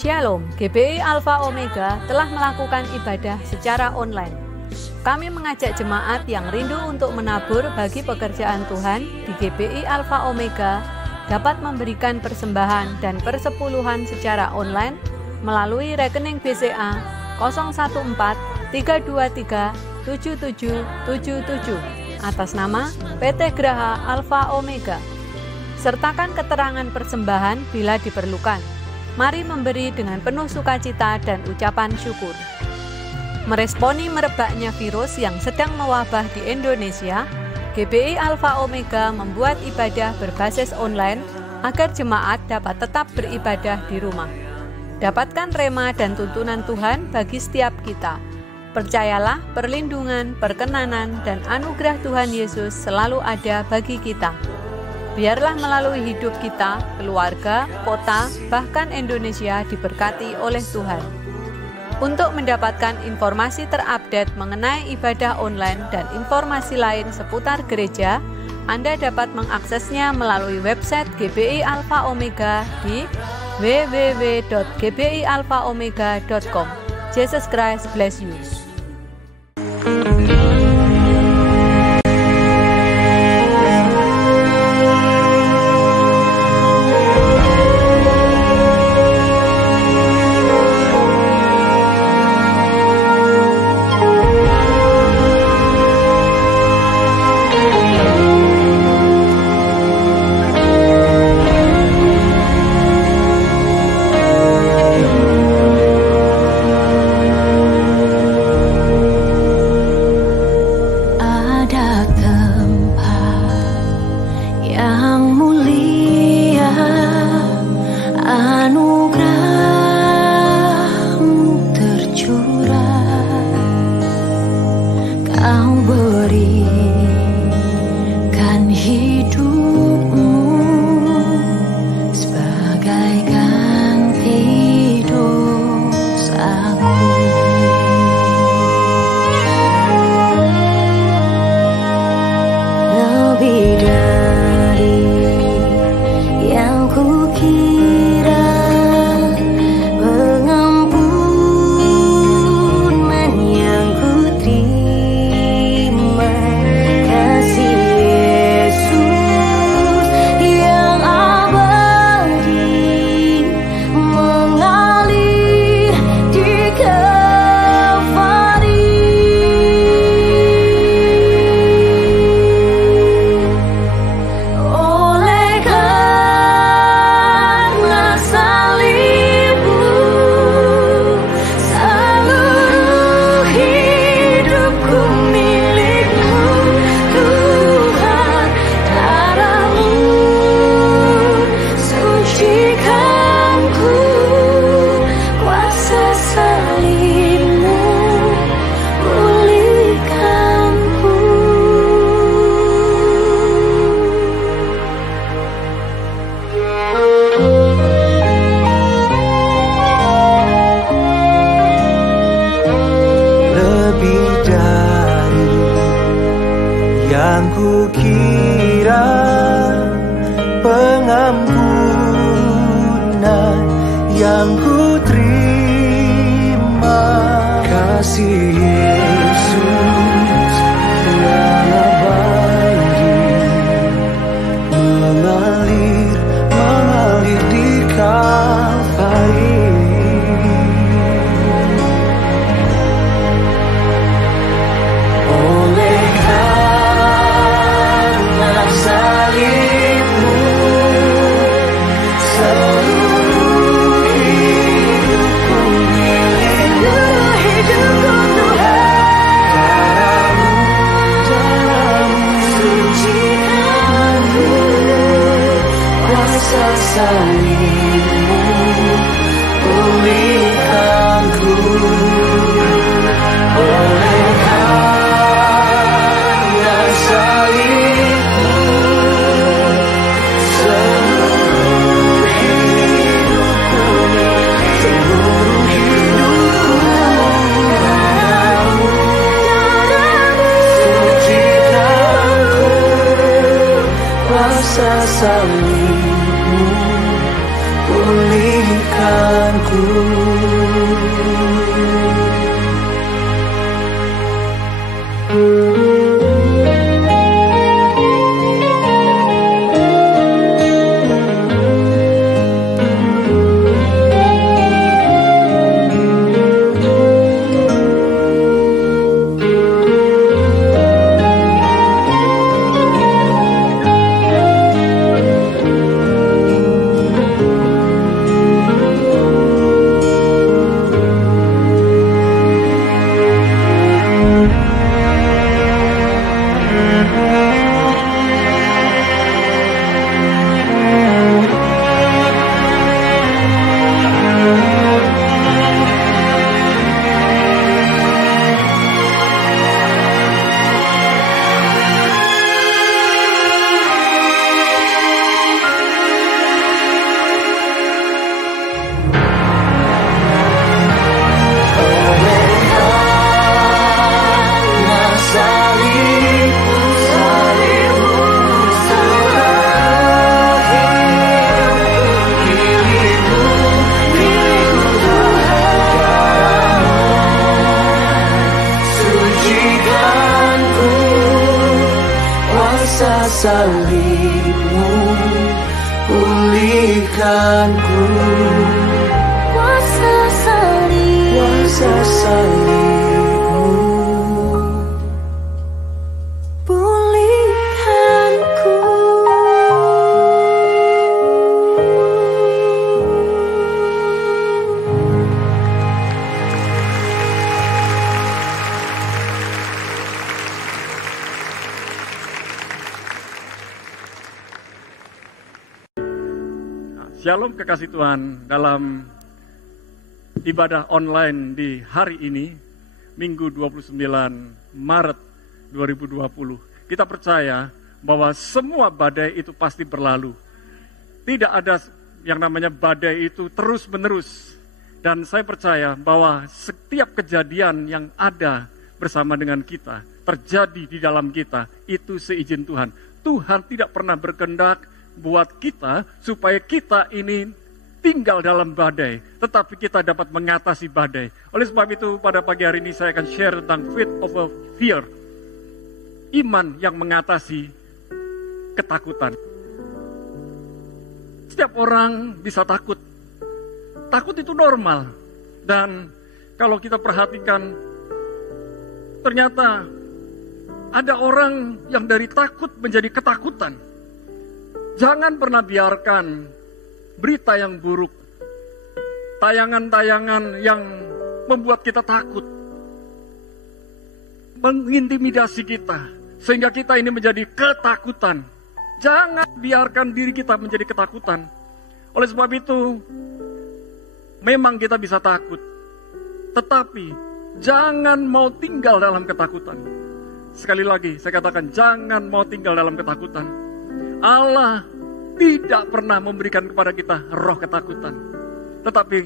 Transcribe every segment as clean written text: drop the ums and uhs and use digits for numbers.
Shalom, GBI Alpha Omega telah melakukan ibadah secara online. Kami mengajak jemaat yang rindu untuk menabur bagi pekerjaan Tuhan di GBI Alpha Omega dapat memberikan persembahan dan persepuluhan secara online melalui rekening BCA 014-323-7777 atas nama PT Graha Alpha Omega. Sertakan keterangan persembahan bila diperlukan. Mari memberi dengan penuh sukacita dan ucapan syukur. Meresponi merebaknya virus yang sedang mewabah di Indonesia, GBI Alpha Omega membuat ibadah berbasis online agar jemaat dapat tetap beribadah di rumah. Dapatkan rema dan tuntunan Tuhan bagi setiap kita. Percayalah, perlindungan, perkenanan, dan anugerah Tuhan Yesus selalu ada bagi kita. Biarlah melalui hidup kita, keluarga, kota, bahkan Indonesia diberkati oleh Tuhan. Untuk mendapatkan informasi terupdate mengenai ibadah online dan informasi lain seputar gereja, Anda dapat mengaksesnya melalui website GBI Alpha Omega di www.gbialphaomega.com. Jesus Christ bless you. salibmu, pulihkanku. Salibmu pulihkanku, kuasa salibmu pulihkanku. Shalom kekasih Tuhan, dalam ibadah online di hari ini, Minggu 29 Maret 2020, kita percaya bahwa semua badai itu pasti berlalu. Tidak ada yang namanya badai itu terus-menerus. Dan saya percaya bahwa setiap kejadian yang ada bersama dengan kita, terjadi di dalam kita, itu seizin Tuhan. Tuhan tidak pernah berkehendak buat kita supaya kita ini tinggal dalam badai, tetapi kita dapat mengatasi badai. Oleh sebab itu pada pagi hari ini saya akan share tentang faith over fear, iman yang mengatasi ketakutan. Setiap orang bisa takut. Takut itu normal. Dan kalau kita perhatikan, ternyata ada orang yang dari takut menjadi ketakutan. Jangan pernah biarkan berita yang buruk, tayangan-tayangan yang membuat kita takut, mengintimidasi kita, sehingga kita ini menjadi ketakutan. Jangan biarkan diri kita menjadi ketakutan. Oleh sebab itu, memang kita bisa takut, tetapi jangan mau tinggal dalam ketakutan. Sekali lagi, saya katakan jangan mau tinggal dalam ketakutan. Allah tidak pernah memberikan kepada kita roh ketakutan. Tetapi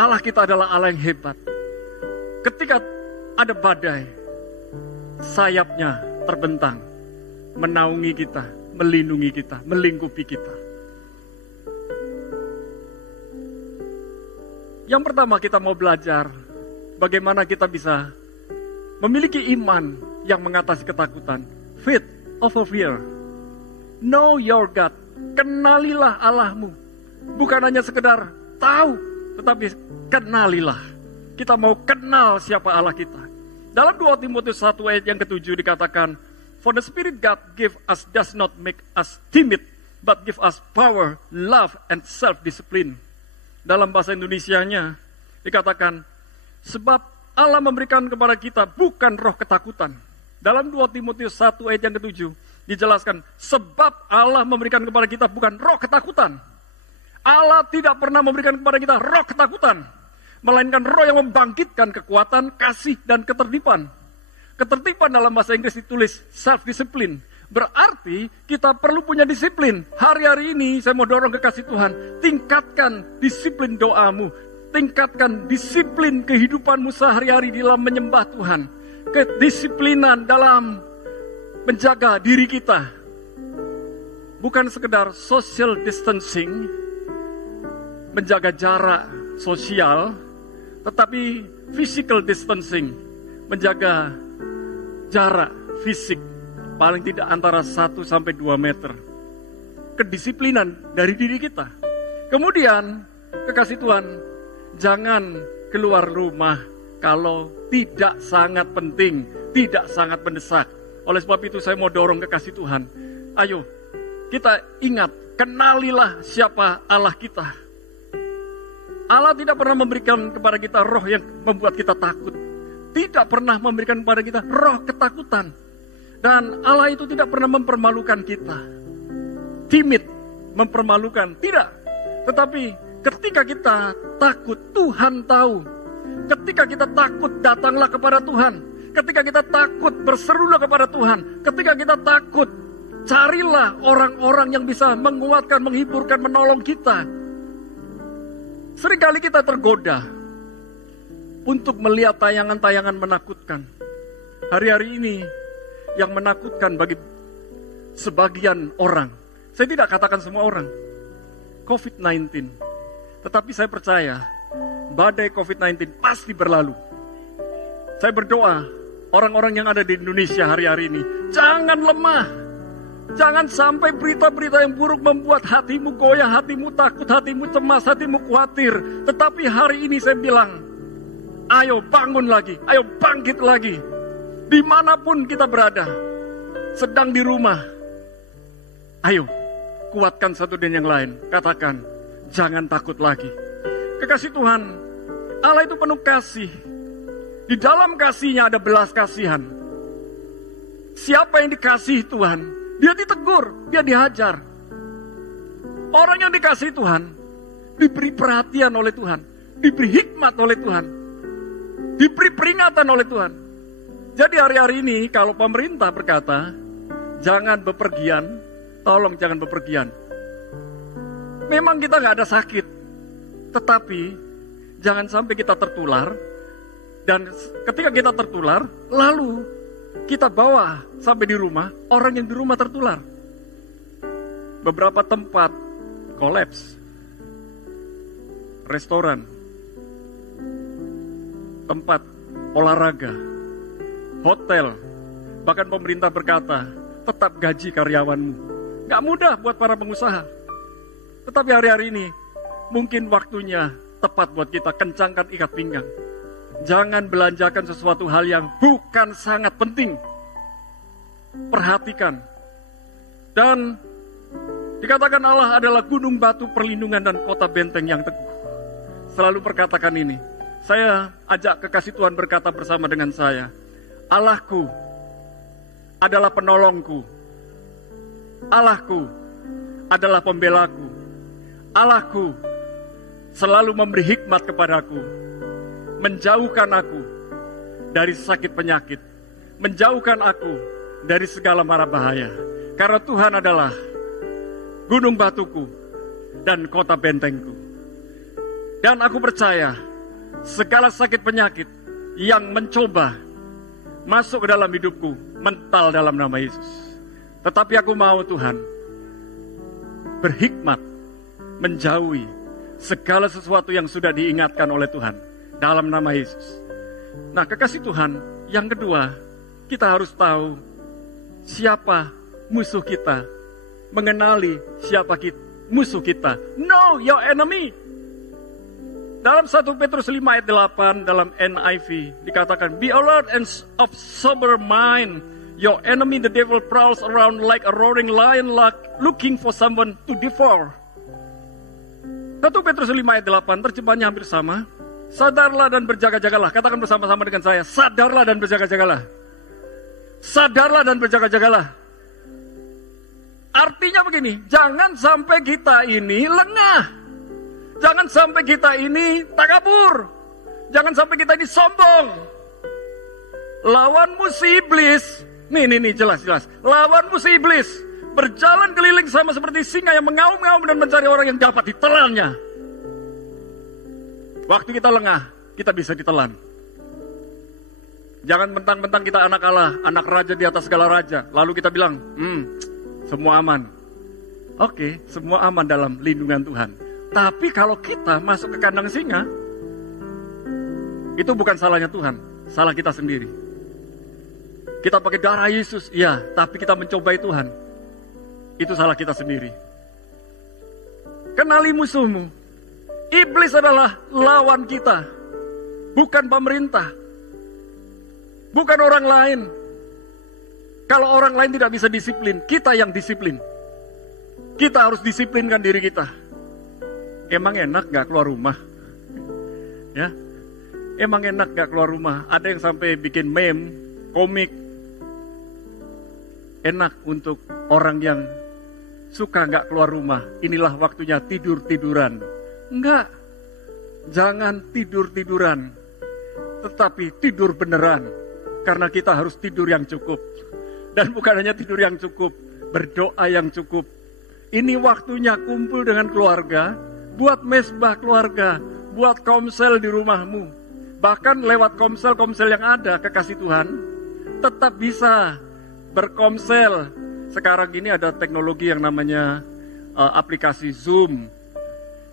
Allah kita adalah Allah yang hebat. Ketika ada badai, sayapnya terbentang, menaungi kita, melindungi kita, melingkupi kita. Yang pertama kita mau belajar bagaimana kita bisa memiliki iman yang mengatasi ketakutan. Faith over fear. Know your God. Kenalilah Allahmu. Bukan hanya sekedar tahu, tetapi kenalilah. Kita mau kenal siapa Allah kita. Dalam 2 Timotius 1 ayat yang ke-7 dikatakan, for the Spirit God give us does not make us timid, but give us power, love, and self-discipline. Dalam bahasa Indonesianya dikatakan, sebab Allah memberikan kepada kita bukan roh ketakutan. Dalam 2 Timotius 1 ayat yang ke-7 dijelaskan, sebab Allah memberikan kepada kita bukan roh ketakutan. Allah tidak pernah memberikan kepada kita roh ketakutan, melainkan roh yang membangkitkan kekuatan, kasih, dan ketertiban. Ketertiban dalam bahasa Inggris ditulis self-discipline. Berarti kita perlu punya disiplin. Hari-hari ini saya mau dorong kekasih Tuhan, tingkatkan disiplin doamu, tingkatkan disiplin kehidupanmu sehari-hari dalam menyembah Tuhan. Kedisiplinan dalam menjaga diri kita. Bukan sekedar social distancing, menjaga jarak sosial, tetapi physical distancing, menjaga jarak fisik paling tidak antara 1-2 meter. Kedisiplinan dari diri kita. Kemudian, kekasih Tuhan, jangan keluar rumah kalau tidak sangat penting, tidak sangat mendesak. Oleh sebab itu saya mau dorong kekasih Tuhan, ayo kita ingat, kenalilah siapa Allah kita. Allah tidak pernah memberikan kepada kita roh yang membuat kita takut. Tidak pernah memberikan kepada kita roh ketakutan. Dan Allah itu tidak pernah mempermalukan kita. Timid, mempermalukan, tidak. Tetapi ketika kita takut, Tuhan tahu. Ketika kita takut, datanglah kepada Tuhan. Ketika kita takut, berserulah kepada Tuhan. Ketika kita takut, carilah orang-orang yang bisa menguatkan, menghiburkan, menolong kita. Seringkali kita tergoda untuk melihat tayangan-tayangan menakutkan. Hari-hari ini yang menakutkan bagi sebagian orang. Saya tidak katakan semua orang. COVID-19. Tetapi saya percaya badai COVID-19 pasti berlalu. Saya berdoa orang-orang yang ada di Indonesia hari-hari ini, jangan lemah. Jangan sampai berita-berita yang buruk membuat hatimu goyah, hatimu takut, hatimu cemas, hatimu khawatir. Tetapi hari ini saya bilang, ayo bangun lagi, ayo bangkit lagi. Dimanapun kita berada, sedang di rumah, ayo kuatkan satu dan yang lain. Katakan, jangan takut lagi. Kekasih Tuhan, Allah itu penuh kasih. Di dalam kasihnya ada belas kasihan. Siapa yang dikasihi Tuhan, dia ditegur, dia dihajar. Orang yang dikasihi Tuhan, diberi perhatian oleh Tuhan, diberi hikmat oleh Tuhan, diberi peringatan oleh Tuhan. Jadi hari-hari ini kalau pemerintah berkata, jangan bepergian, tolong jangan bepergian. Memang kita gak ada sakit, tetapi jangan sampai kita tertular. Dan ketika kita tertular, lalu kita bawa sampai di rumah, orang yang di rumah tertular. Beberapa tempat kolaps. Restoran, tempat olahraga, hotel. Bahkan pemerintah berkata, tetap gaji karyawanmu. Gak mudah buat para pengusaha. Tetapi hari-hari ini, mungkin waktunya tepat buat kita kencangkan ikat pinggang. Jangan belanjakan sesuatu hal yang bukan sangat penting. Perhatikan. Dan dikatakan Allah adalah gunung batu perlindungan dan kota benteng yang teguh. Selalu perkatakan ini. Saya ajak kekasih Tuhan berkata bersama dengan saya. Allahku adalah penolongku. Allahku adalah pembelaku. Allahku selalu memberi hikmat kepadaku. Menjauhkan aku dari sakit penyakit. Menjauhkan aku dari segala mara bahaya. Karena Tuhan adalah gunung batuku dan kota bentengku. Dan aku percaya segala sakit penyakit yang mencoba masuk ke dalam hidupku, mental dalam nama Yesus. Tetapi aku mau Tuhan berhikmat menjauhi segala sesuatu yang sudah diingatkan oleh Tuhan. Dalam nama Yesus. Nah, kekasih Tuhan, yang kedua, kita harus tahu siapa musuh kita. Mengenali siapa musuh kita. Know your enemy. Dalam 1 Petrus 5 ayat 8 dalam NIV dikatakan, be alert and of sober mind. Your enemy the devil prowls around like a roaring lion looking for someone to devour. 1 Petrus 5 ayat 8 terjemahannya hampir sama. Sadarlah dan berjaga-jagalah. Katakan bersama-sama dengan saya. Sadarlah dan berjaga-jagalah. Sadarlah dan berjaga-jagalah. Artinya begini. Jangan sampai kita ini lengah. Jangan sampai kita ini takabur. Jangan sampai kita ini sombong. Lawanmu si iblis. Nih jelas. Lawanmu si iblis. Berjalan keliling sama seperti singa yang mengaum-ngaum dan mencari orang yang dapat ditelannya. Waktu kita lengah, kita bisa ditelan. Jangan mentang-mentang kita anak Allah, anak raja di atas segala raja. Lalu kita bilang, semua aman. Oke, semua aman dalam lindungan Tuhan. Tapi kalau kita masuk ke kandang singa, itu bukan salahnya Tuhan, salah kita sendiri. Kita pakai darah Yesus, iya, tapi kita mencobai Tuhan. Itu salah kita sendiri. Kenali musuhmu. Iblis adalah lawan kita, bukan pemerintah, bukan orang lain. Kalau orang lain tidak bisa disiplin, kita yang disiplin. Kita harus disiplinkan diri kita. Emang enak gak keluar rumah? Ya, emang enak gak keluar rumah? Ada yang sampai bikin meme, komik. Enak untuk orang yang suka gak keluar rumah. Inilah waktunya tidur-tiduran. Enggak, jangan tidur-tiduran. Tetapi tidur beneran. Karena kita harus tidur yang cukup. Dan bukan hanya tidur yang cukup, berdoa yang cukup. Ini waktunya kumpul dengan keluarga, buat mesbah keluarga, buat komsel di rumahmu. Bahkan lewat komsel-komsel yang ada, kekasih Tuhan, tetap bisa berkomsel. Sekarang ini ada teknologi yang namanya aplikasi Zoom.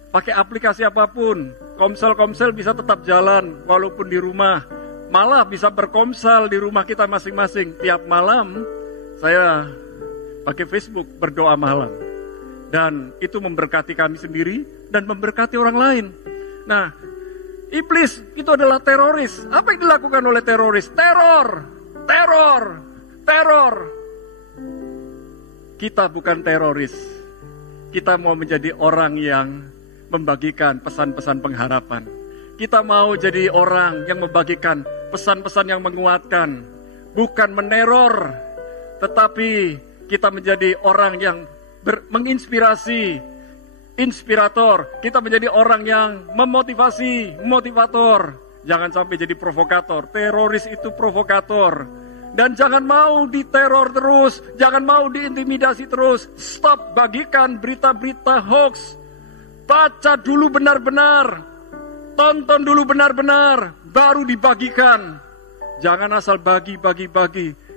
Pakai aplikasi apapun, komsel-komsel bisa tetap jalan walaupun di rumah. Malah bisa berkomsel di rumah kita masing-masing. Tiap malam saya pakai Facebook berdoa malam. Dan itu memberkati kami sendiri dan memberkati orang lain. Nah, iblis itu adalah teroris. Apa yang dilakukan oleh teroris? Teror. Kita bukan teroris. Kita mau menjadi orang yang membagikan pesan-pesan pengharapan. Kita mau jadi orang yang membagikan pesan-pesan yang menguatkan. Bukan meneror. Tetapi kita menjadi orang yang menginspirasi, inspirator. Kita menjadi orang yang memotivasi, motivator. Jangan sampai jadi provokator. Teroris itu provokator. Dan jangan mau diteror terus, jangan mau diintimidasi terus. Stop bagikan berita-berita hoax. Baca dulu benar-benar. Tonton dulu benar-benar, baru dibagikan. Jangan asal bagi.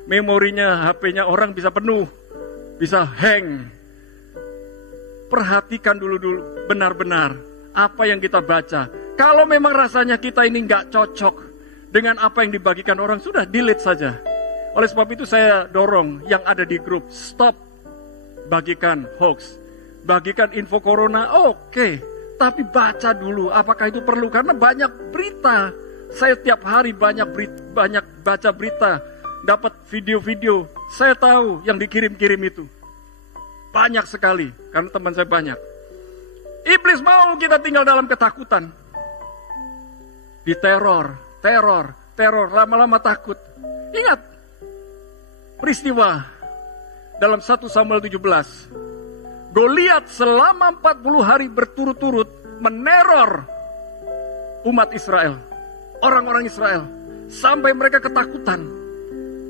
Memorinya, HP-nya orang bisa penuh, bisa hang. Perhatikan dulu benar-benar apa yang kita baca. Kalau memang rasanya kita ini nggak cocok dengan apa yang dibagikan orang, sudah delete saja. Oleh sebab itu saya dorong yang ada di grup, stop bagikan hoax, bagikan info corona, oke. Tapi baca dulu apakah itu perlu, karena banyak berita. Saya tiap hari banyak baca berita, dapat video-video. Saya tahu yang dikirim-kirim itu banyak sekali, karena teman saya banyak. Iblis mau kita tinggal dalam ketakutan. Diteror, teror, lama-lama takut. Ingat peristiwa dalam 1 Samuel 17. Goliat selama 40 hari berturut-turut meneror umat Israel, orang-orang Israel, sampai mereka ketakutan.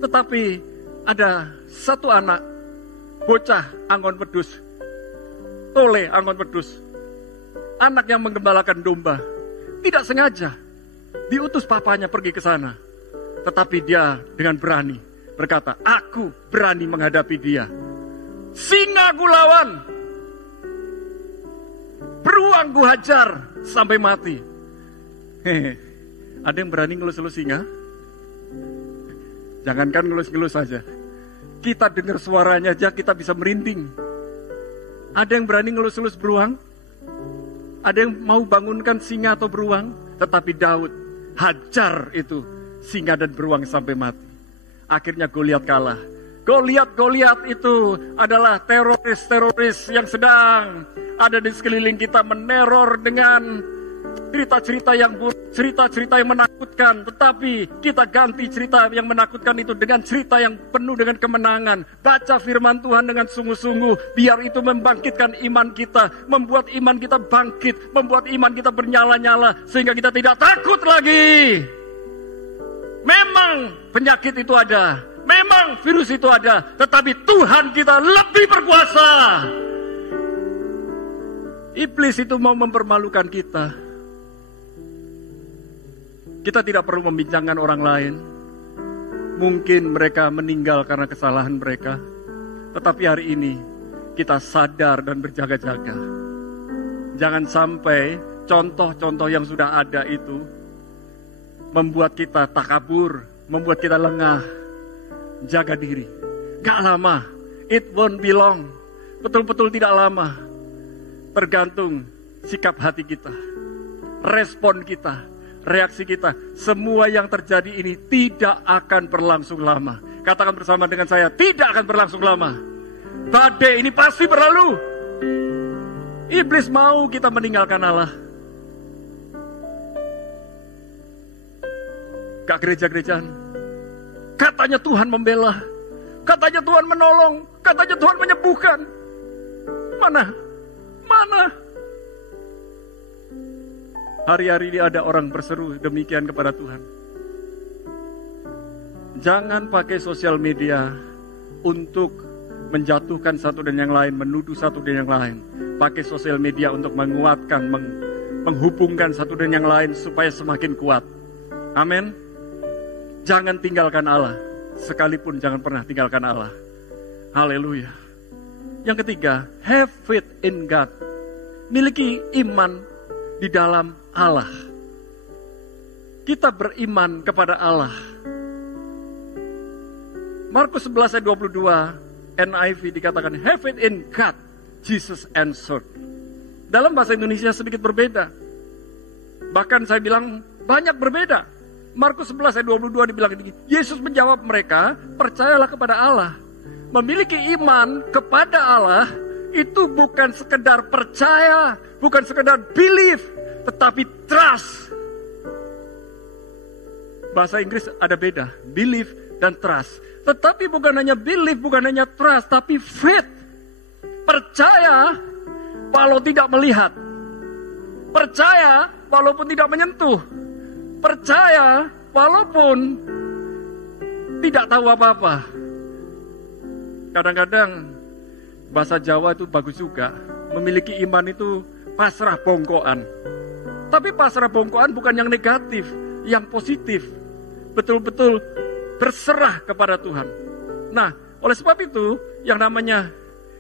Tetapi ada satu anak, bocah Anggon Pedus, Tole Anggon Pedus, anak yang menggembalakan domba, tidak sengaja diutus papanya pergi ke sana. Tetapi dia dengan berani berkata, aku berani menghadapi dia. Singa ku lawan, beruang ku hajar sampai mati. Ada yang berani ngelus-ngelus singa? Jangankan ngelus-ngelus saja, kita dengar suaranya aja kita bisa merinding. Ada yang berani ngelus-ngelus beruang? Ada yang mau bangunkan singa atau beruang? Tetapi Daud hajar itu singa dan beruang sampai mati. Akhirnya Goliat kalah. Goliat itu adalah teroris yang sedang ada di sekeliling kita, meneror dengan cerita-cerita yang buruk, cerita-cerita yang menakutkan. Tetapi kita ganti cerita yang menakutkan itu dengan cerita yang penuh dengan kemenangan. Baca firman Tuhan dengan sungguh-sungguh, biar itu membangkitkan iman kita, membuat iman kita bangkit, membuat iman kita bernyala-nyala, sehingga kita tidak takut lagi. Memang penyakit itu ada, memang virus itu ada, tetapi Tuhan kita lebih berkuasa. Iblis itu mau mempermalukan kita. Kita tidak perlu membincangkan orang lain. Mungkin mereka meninggal karena kesalahan mereka. Tetapi hari ini kita sadar dan berjaga-jaga. Jangan sampai contoh-contoh yang sudah ada itu membuat kita takabur, membuat kita lengah. Jaga diri. Gak lama. It won't be long. Betul-betul tidak lama. Tergantung sikap hati kita, respon kita, reaksi kita. Semua yang terjadi ini tidak akan berlangsung lama. Katakan bersama dengan saya, tidak akan berlangsung lama. Badai ini pasti berlalu. Iblis mau kita meninggalkan Allah. Gak gereja-gerejaan. Katanya Tuhan membela. Katanya Tuhan menolong. Katanya Tuhan menyembuhkan. Mana? Hari-hari ini ada orang berseru demikian kepada Tuhan. Jangan pakai sosial media untuk menjatuhkan satu dan yang lain, menuduh satu dan yang lain. Pakai sosial media untuk menguatkan, menghubungkan satu dan yang lain supaya semakin kuat. Amin. Jangan tinggalkan Allah. Sekalipun jangan pernah tinggalkan Allah. Haleluya. Yang ketiga, have faith in God. Miliki iman di dalam Allah. Kita beriman kepada Allah. Markus 11 ayat 22 NIV dikatakan, have faith in God, Jesus answered. Dalam bahasa Indonesia sedikit berbeda. Bahkan saya bilang banyak berbeda. Markus 11 ayat 22 dibilang ini, Yesus menjawab mereka, percayalah kepada Allah. Memiliki iman kepada Allah itu bukan sekedar percaya, bukan sekedar believe, tetapi trust. Bahasa Inggris ada beda, believe dan trust. Tetapi bukan hanya believe, bukan hanya trust, tapi faith. Percaya walau tidak melihat. Percaya walaupun tidak menyentuh. Percaya walaupun tidak tahu apa-apa. Kadang-kadang bahasa Jawa itu bagus juga. Memiliki iman itu pasrah bongkoan. Tapi pasrah bongkoan bukan yang negatif, yang positif. Betul-betul berserah kepada Tuhan. Nah, oleh sebab itu yang namanya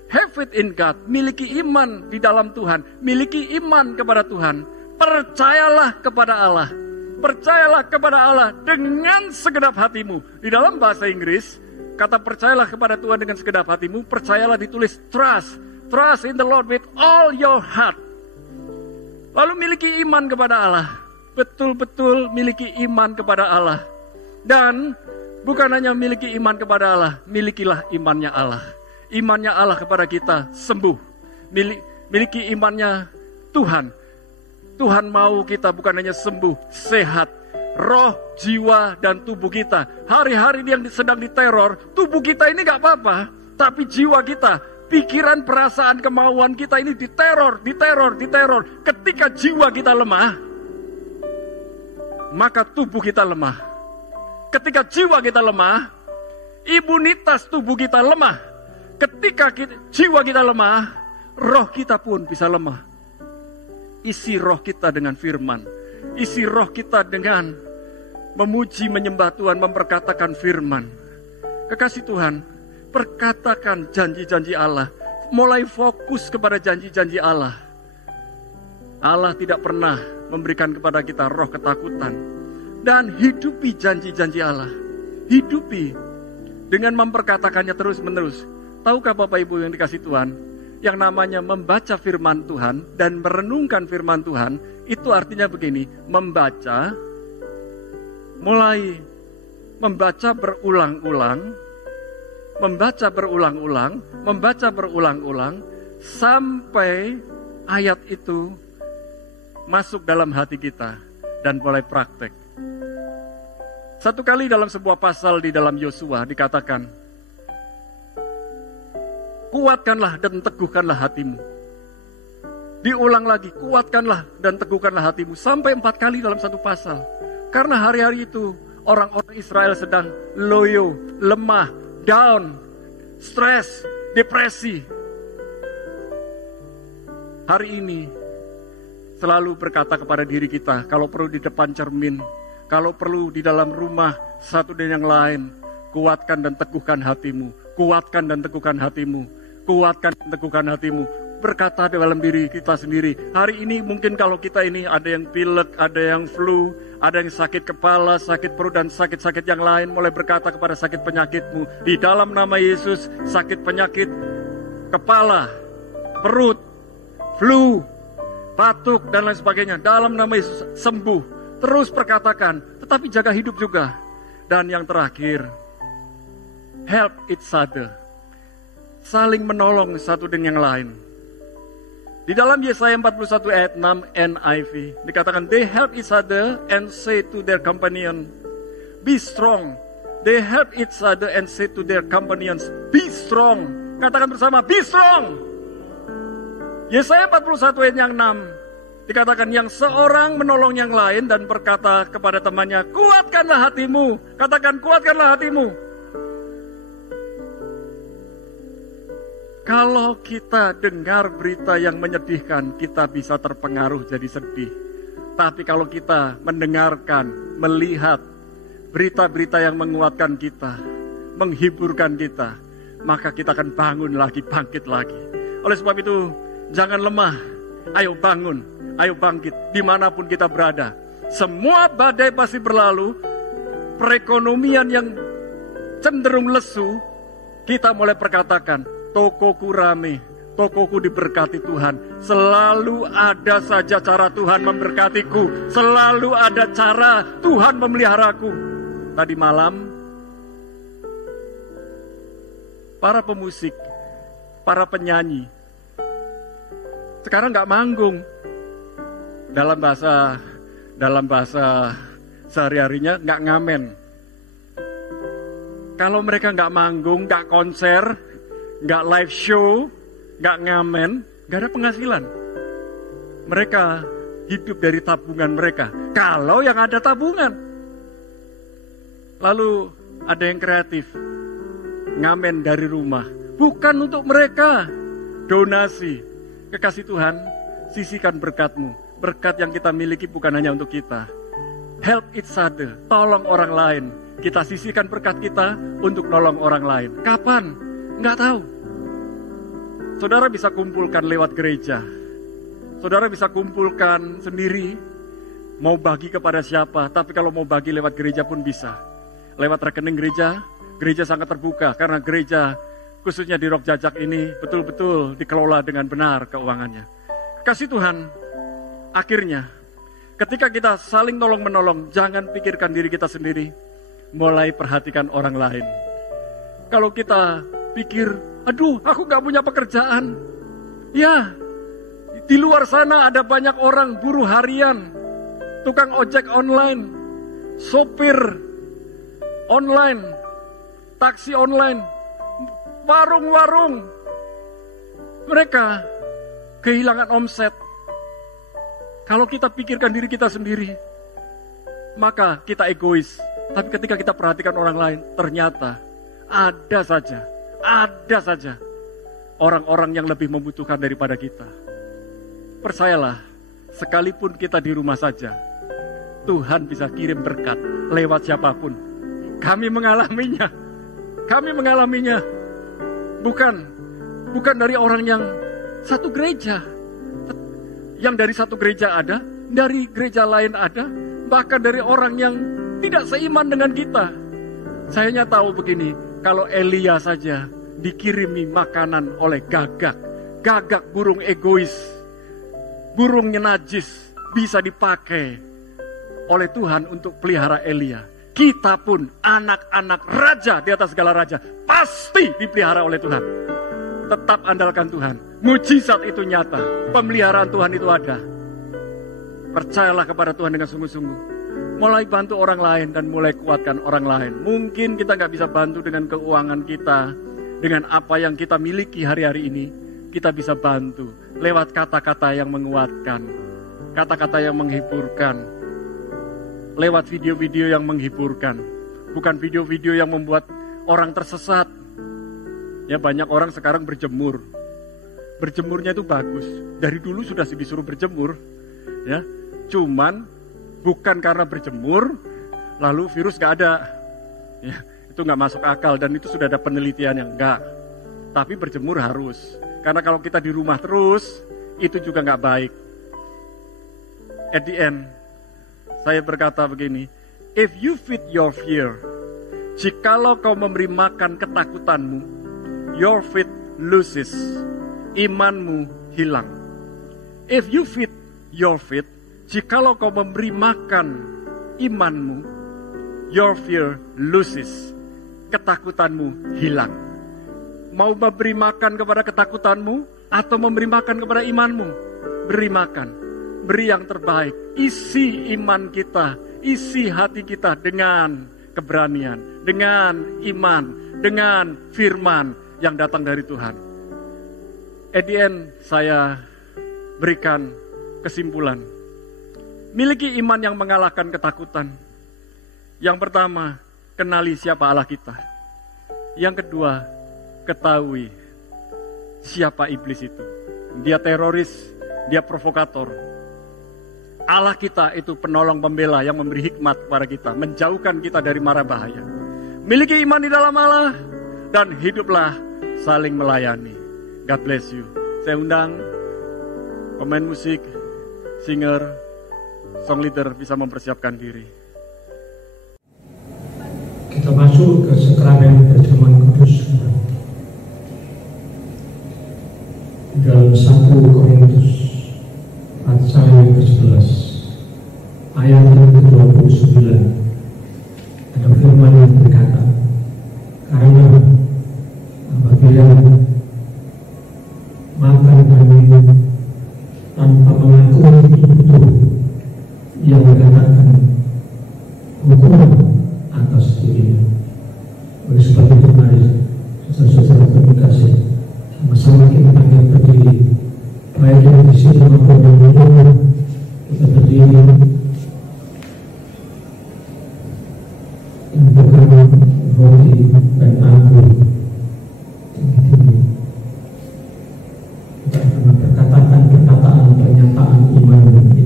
have faith in God, miliki iman di dalam Tuhan, miliki iman kepada Tuhan. Percayalah kepada Allah. Percayalah kepada Allah dengan segenap hatimu. Di dalam bahasa Inggris, kata percayalah kepada Tuhan dengan segenap hatimu, percayalah ditulis trust. Trust in the Lord with all your heart. Lalu miliki iman kepada Allah. Betul-betul miliki iman kepada Allah. Dan bukan hanya miliki iman kepada Allah, milikilah imannya Allah. Imannya Allah kepada kita sembuh. Miliki imannya Tuhan. Tuhan mau kita bukan hanya sembuh, sehat. Roh, jiwa, dan tubuh kita. Hari-hari yang sedang diteror, tubuh kita ini gak apa-apa. Tapi jiwa kita, pikiran, perasaan, kemauan kita ini diteror. Ketika jiwa kita lemah, maka tubuh kita lemah. Ketika jiwa kita lemah, imunitas tubuh kita lemah. Ketika jiwa kita lemah, roh kita pun bisa lemah. Isi roh kita dengan firman. Isi roh kita dengan memuji, menyembah Tuhan, memperkatakan firman. Kekasih Tuhan, perkatakan janji-janji Allah. Mulai fokus kepada janji-janji Allah. Allah tidak pernah memberikan kepada kita roh ketakutan. Dan hidupi janji-janji Allah. Hidupi dengan memperkatakannya terus-menerus. Tahukah Bapak Ibu yang dikasih Tuhan? Yang namanya membaca firman Tuhan dan merenungkan firman Tuhan, itu artinya begini, membaca, mulai membaca berulang-ulang, sampai ayat itu masuk dalam hati kita dan mulai praktek. Satu kali dalam sebuah pasal di dalam Yosua dikatakan, kuatkanlah dan teguhkanlah hatimu. Diulang lagi, kuatkanlah dan teguhkanlah hatimu. Sampai 4 kali dalam satu pasal. Karena hari-hari itu orang-orang Israel sedang loyo, lemah, down, stres, depresi. Hari ini selalu berkata kepada diri kita, kalau perlu di depan cermin, kalau perlu di dalam rumah satu dan yang lain, kuatkan dan teguhkan hatimu. Kuatkan dan teguhkan hatimu. Kuatkan dan teguhkan hatimu. berkata dalam diri kita sendiri. Hari ini mungkin kalau kita ini ada yang pilek, ada yang flu, ada yang sakit kepala, sakit perut, dan sakit-sakit yang lain, mulai berkata kepada sakit penyakitmu, di dalam nama Yesus, sakit penyakit kepala, perut, flu, batuk, dan lain sebagainya, dalam nama Yesus sembuh. Terus perkatakan, tetapi jaga hidup juga. Dan yang terakhir, help each other. Saling menolong satu dengan yang lain. Di dalam Yesaya 41 ayat 6 NIV dikatakan, they help each other and say to their companion, be strong. They help each other and say to their companions, be strong. Katakan bersama, be strong. Yesaya 41 ayat yang 6 dikatakan, yang seorang menolong yang lain dan berkata kepada temannya, kuatkanlah hatimu. Katakan, kuatkanlah hatimu. Kalau kita dengar berita yang menyedihkan, kita bisa terpengaruh jadi sedih. Tapi kalau kita mendengarkan, melihat berita-berita yang menguatkan kita, menghiburkan kita, maka kita akan bangun lagi, bangkit lagi. Oleh sebab itu, jangan lemah. Ayo bangun, ayo bangkit, dimanapun kita berada. Semua badai pasti berlalu, perekonomian yang cenderung lesu, kita mulai perkatakan, tokoku rame, tokoku diberkati Tuhan. Selalu ada saja cara Tuhan memberkatiku. Selalu ada cara Tuhan memeliharaku. Tadi malam, para pemusik, para penyanyi, sekarang gak manggung. Dalam bahasa sehari-harinya gak ngamen. Kalau mereka gak manggung, gak konser, gak live show, gak ngamen, gak ada penghasilan. Mereka hidup dari tabungan mereka. Kalau yang ada tabungan. Lalu ada yang kreatif, ngamen dari rumah. Bukan untuk mereka. Donasi. Kekasih Tuhan, sisihkan berkat-Mu. Berkat yang kita miliki bukan hanya untuk kita. Help each other. Tolong orang lain. Kita sisihkan berkat kita untuk nolong orang lain. Kapan? Nggak tahu. Saudara bisa kumpulkan lewat gereja. Saudara bisa kumpulkan sendiri. Mau bagi kepada siapa. Tapi kalau mau bagi lewat gereja pun bisa. Lewat rekening gereja. Gereja sangat terbuka. Karena gereja khususnya di Rock Jajak ini betul-betul dikelola dengan benar keuangannya. Kasih Tuhan. Akhirnya ketika kita saling nolong-menolong. Jangan pikirkan diri kita sendiri. Mulai perhatikan orang lain. Kalau kita pikir, aduh aku gak punya pekerjaan. Ya, di luar sana ada banyak orang buruh harian, tukang ojek online, sopir online, taksi online, warung-warung. Mereka kehilangan omset. Kalau kita pikirkan diri kita sendiri, maka kita egois. Tapi ketika kita perhatikan orang lain, ternyata ada saja orang-orang yang lebih membutuhkan daripada kita. Percayalah, sekalipun kita di rumah saja, Tuhan bisa kirim berkat lewat siapapun. Kami mengalaminya. Bukan dari orang yang satu gereja. Yang dari satu gereja ada, dari gereja lain ada, bahkan dari orang yang tidak seiman dengan kita. Saya hanya tahu begini, kalau Elia saja dikirimi makanan oleh gagak burung egois, burungnya najis, bisa dipakai oleh Tuhan untuk pelihara Elia. Kita pun anak-anak raja di atas segala raja pasti dipelihara oleh Tuhan. Tetap andalkan Tuhan. Mujizat itu nyata, pemeliharaan Tuhan itu ada. Percayalah kepada Tuhan dengan sungguh-sungguh. Mulai bantu orang lain dan mulai kuatkan orang lain. Mungkin kita gak bisa bantu dengan keuangan kita, dengan apa yang kita miliki hari-hari ini. Kita bisa bantu lewat kata-kata yang menguatkan, kata-kata yang menghiburkan, lewat video-video yang menghiburkan. Bukan video-video yang membuat orang tersesat. Ya, banyak orang sekarang berjemur. Berjemurnya itu bagus. Dari dulu sudah disuruh berjemur. Ya, cuman bukan karena berjemur, lalu virus gak ada. Ya, itu gak masuk akal dan itu sudah ada penelitian yang enggak. Tapi berjemur harus. Karena kalau kita di rumah terus, itu juga nggak baik. At the end, saya berkata begini, if you feed your fear, jikalau kau memberi makan ketakutanmu, your faith loses, imanmu hilang. If you feed your faith, jikalau kau memberi makan imanmu, your fear loses, ketakutanmu hilang. Mau memberi makan kepada ketakutanmu atau memberi makan kepada imanmu? Beri makan, beri yang terbaik. Isi iman kita, isi hati kita dengan keberanian, dengan iman, dengan firman yang datang dari Tuhan. At the end, saya berikan kesimpulan. Miliki iman yang mengalahkan ketakutan. Yang pertama, kenali siapa Allah kita. Yang kedua, ketahui siapa iblis itu. Dia teroris, dia provokator. Allah kita itu penolong pembela yang memberi hikmat kepada kita, menjauhkan kita dari mara bahaya. Miliki iman di dalam Allah dan hiduplah saling melayani. God bless you. Saya undang pemain musik, singer, song leader bisa mempersiapkan diri. Kita masuk ke sakramen perjamuan kudus dalam 1 Korintus pasal yang ke-11 ayat yang ke-29 ada firman yang berkata, karena apabila makan dan minum tanpa mengakui itu yang mengatakan hukuman atas diri. Oleh sebab itu mari saudara-saudara terkasih, sama-sama kita akan berdiri, baik yang di sini maupun yang di rumah. Kita berdiri membuka roti dan anggur. Kita akan berkatakan perkataan pernyataan iman ini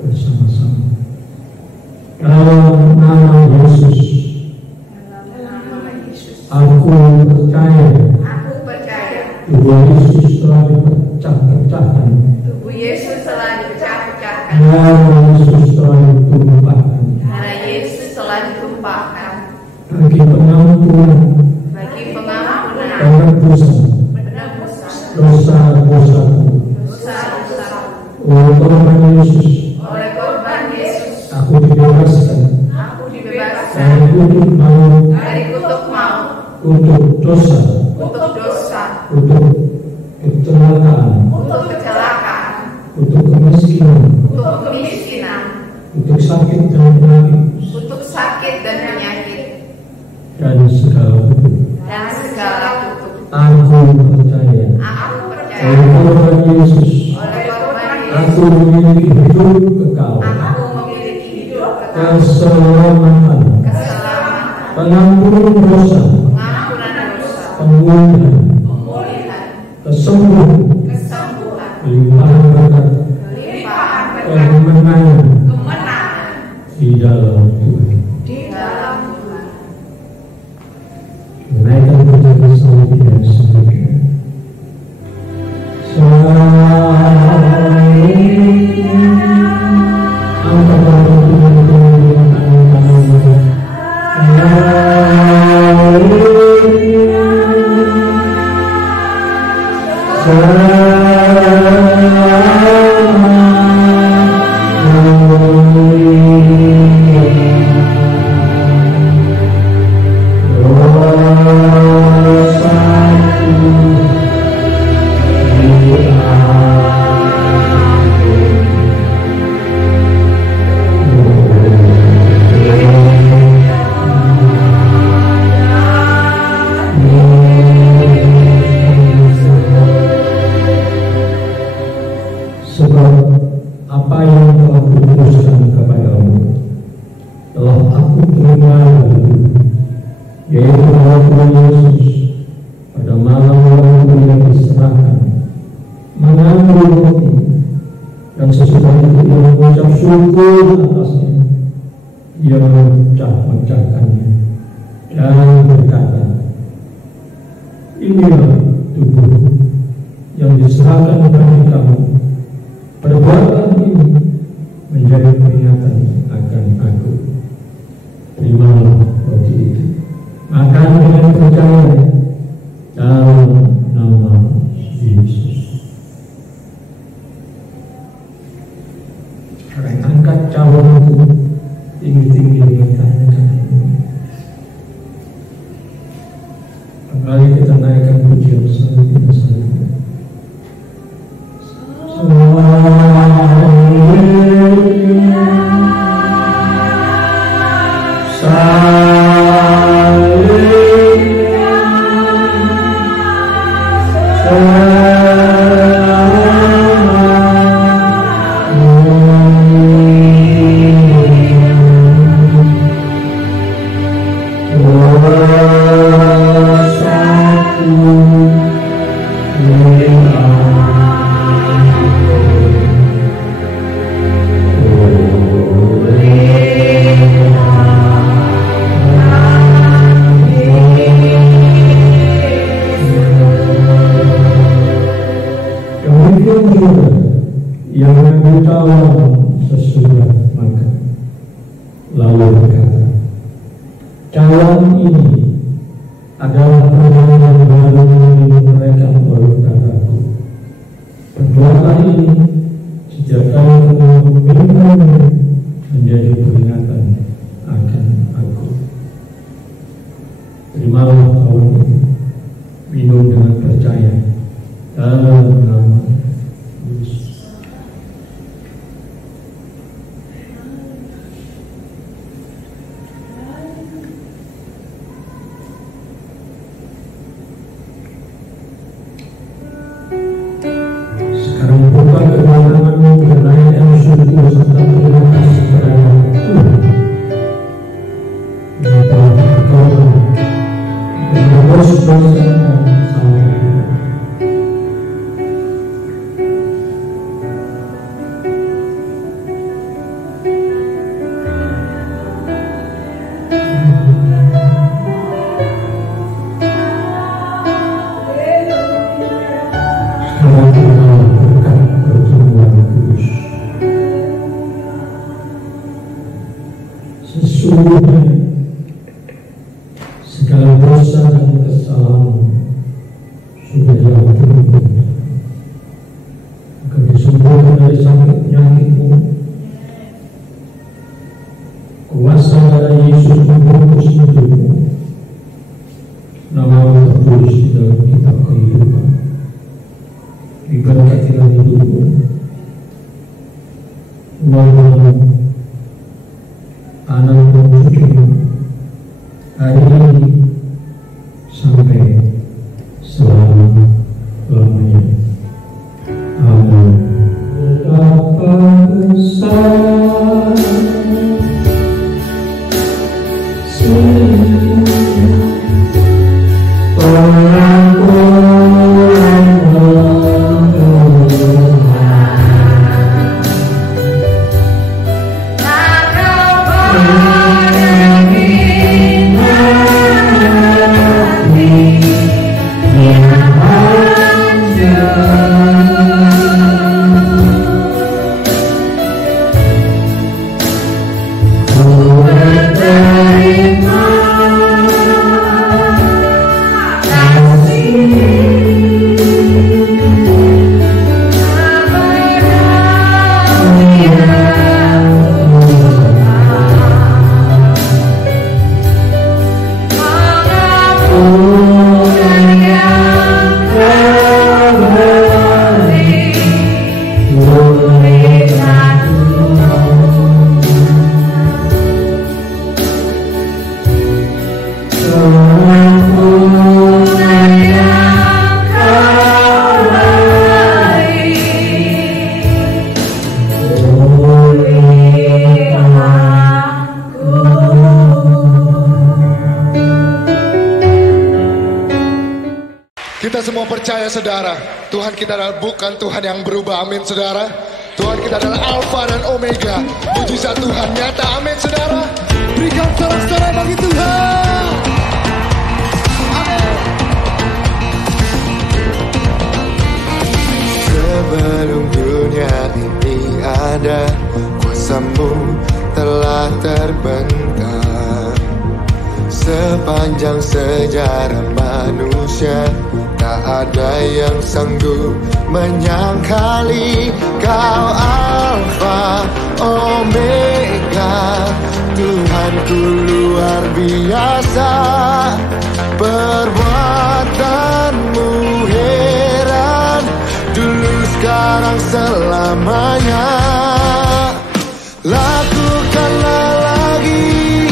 bersama-sama. Dalam nama Yesus, aku percaya. Tubuh Yesus telah dipecah-pecahkan. Tubuh Yesus telah dipecah-pecahkan. Darah Yesus telah ditumpahkan. Darah Yesus telah ditumpahkan. Bagi pengampunan. Bagi pengampunan. Dosa-dosaku. Oleh korban Yesus. Oleh korban Yesus. Aku dibebaskan. Aku dibebaskan. Dari kutuk maut. Dari kutuk maut. Untuk dosa. Untuk dosa. Untuk kecelakaan. Untuk kecelakaan. Untuk kemiskinan. Untuk kemiskinan. Untuk sakit dan penyakit. Untuk sakit dan penyakit. Dan segala kutuk. Dan segala kutuk. Aku percaya. Aku percaya. Oleh korban Yesus. Oleh korban Aku Yesus. memiliki hidup kekal. Aku memiliki hidup kekal. Keselamatan. Keselamatan. Pengampunan dosa. Pengampunan dosa. Pemulihan. Pemulihan. Kesembuhan. Kesembuhan. Limpahan berkat. Limpahan berkat. Kemenangan Kemenangan. di dalam Tuhan. Di dalam Tuhan. Menaikkan puja bersama kita semuanya. Ia memecah-mecahkannya dan berkata, inilah tubuhku yang diserahkan bagi kamu. Perbuatan ini menjadi peringatan akan aku. Terimalah roti itu, makan dengan percaya dalam nama Yesus. Angkat cawanku tinggi-tinggi dengan tangan. Kembali kita naikkan pujian selanjutnya. Yang mengambil cawan sesudah makan, lalu berkata, cawan ini adalah perjanjian baru yang mereka oleh kataku. Perbuatan ini sejak kamu meminum menjadi peringatan akan aku. Terimalah cawan ini, minum dengan percaya dalam nama Yesus. Sekarang buka kemenanganmu, kenaikan syukur serta terima kasih kepada Tuhan yang telah berkorban dan menebus dosa sampai akhir. Sesungguhnya segala dosa dan kesalahan sudah diampuni, akan disembuhkan dari sakit penyakitmu. Kuasa darah Yesus membungkus hidupmu. Namamu tertulis di dalam kitab kehidupan. Diberkatilah hidupmu, uangmu, tanah cucumu, hari ini sampai selama-lamanya. Amin. Betapa besar Kita semua percaya, saudara, Tuhan kita adalah bukan Tuhan yang berubah. Amin, saudara. Tuhan kita adalah Alfa dan Omega. Mujizat Tuhan nyata. Amin, saudara. Berikan sorak-sorai bagi Tuhan. Amin. Sebelum dunia ini ada, kuasamu telah terbentang. Sepanjang sejarah manusia, tak ada yang sanggup menyangkali Kau Alfa Omega, Tuhanku luar biasa. Perbuatanmu heran, dulu sekarang selamanya. Lakukanlah lagi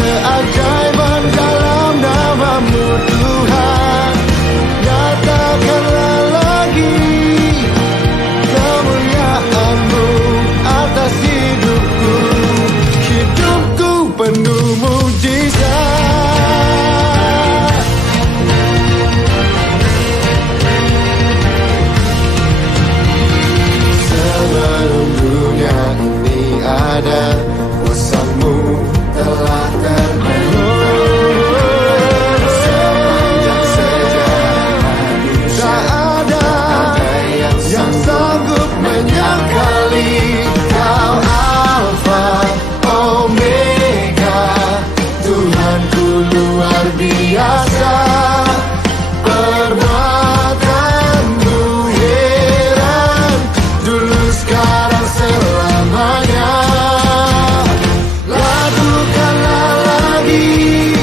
keajaiban dalam nama-Mu Tuhan. Nyatakanlah lagi kemuliaan-Mu atas hidupku. Hidupku penuh mujizat. Sebelum dunia ini ada, kuasa-Mu telah terbentuk. Sepanjang sejarah manusia, tak ada yang sanggup menyangkali Kau Alfa Omega, Tuhanku luar biasa. Perbuatanmu heran, dulu sekarang selamanya. Lakukanlah lagi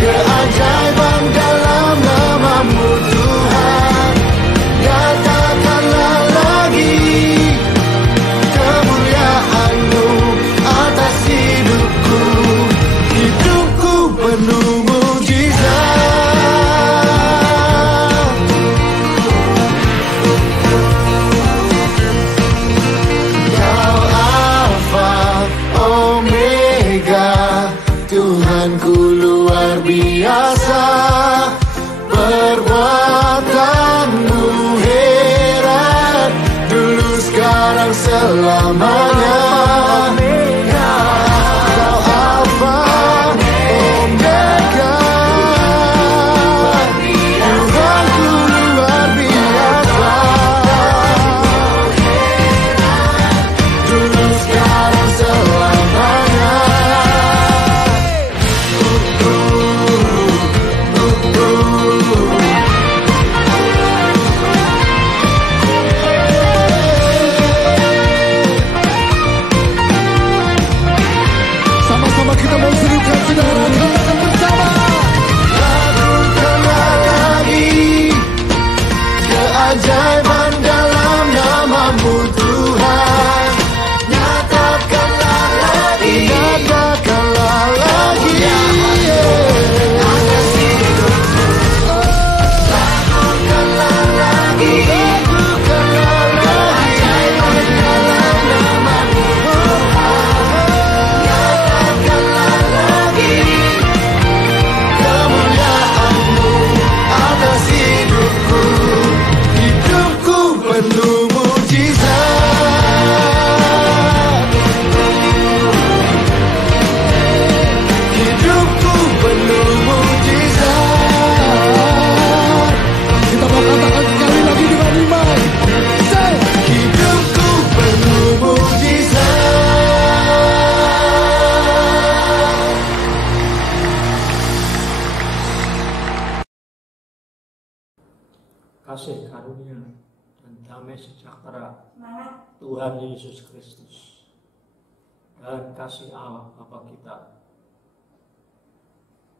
keajaiban dalam nama-Mu Tuhan. Nyatakanlah lagi kemuliaan-Mu atas hidupku. Hidupku penuh mujizat. Kau Alfa Omega, Tuhanku luar biasa. Perbuatanmu heran, dulu sekarang selamanya. Kau Alfa Omega, Tuhanku luar biasa. Dulu sekarang selamanya. Sama-sama kita mau serukan saudara, katakan bersama. Lakukanlah lagi keajaiban dalam nama-Mu Tuhan. Nyatakanlah lagi, nyatakanlah lagi. Lakukanlah lagi, lakukanlah lagi keajaiban dalam nama-Mu Tuhan. Nyatakanlah lagi kemuliaan-Mu atas hidupku. Hidupku penuh mujizat. Hidupku penuh mujizat. Kita mau katakan sekali lagi dengan iman. Say, hidupku penuh mujizat. Kasih karunia dan damai sejahtera Tuhan Yesus Kristus dan kasih Allah Bapa kita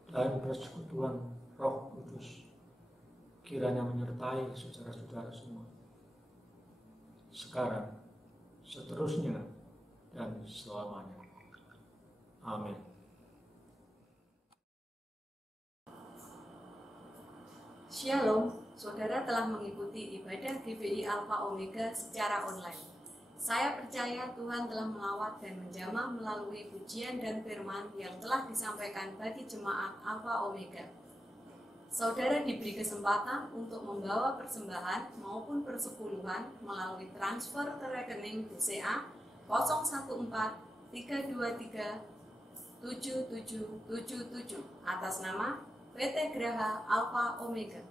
dan persekutuan Roh Kudus kiranya menyertai saudara-saudara semua sekarang, seterusnya, dan selamanya. Amin. Shalom, saudara telah mengikuti ibadah GBI Alpha Omega secara online. Saya percaya Tuhan telah melawat dan menjamah melalui pujian dan firman yang telah disampaikan bagi jemaat Alpha Omega. Saudara diberi kesempatan untuk membawa persembahan maupun persepuluhan melalui transfer ke rekening BCA 014 323 7777 atas nama PT Graha Alpha Omega.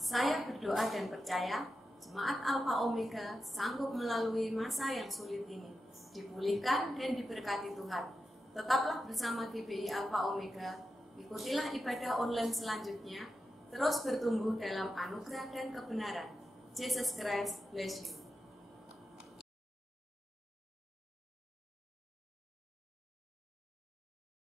Saya berdoa dan percaya Jemaat Alfa Omega sanggup melalui masa yang sulit ini, dipulihkan dan diberkati Tuhan. Tetaplah bersama GBI Alfa Omega, ikutilah ibadah online selanjutnya, terus bertumbuh dalam anugerah dan kebenaran. Jesus Christ bless you.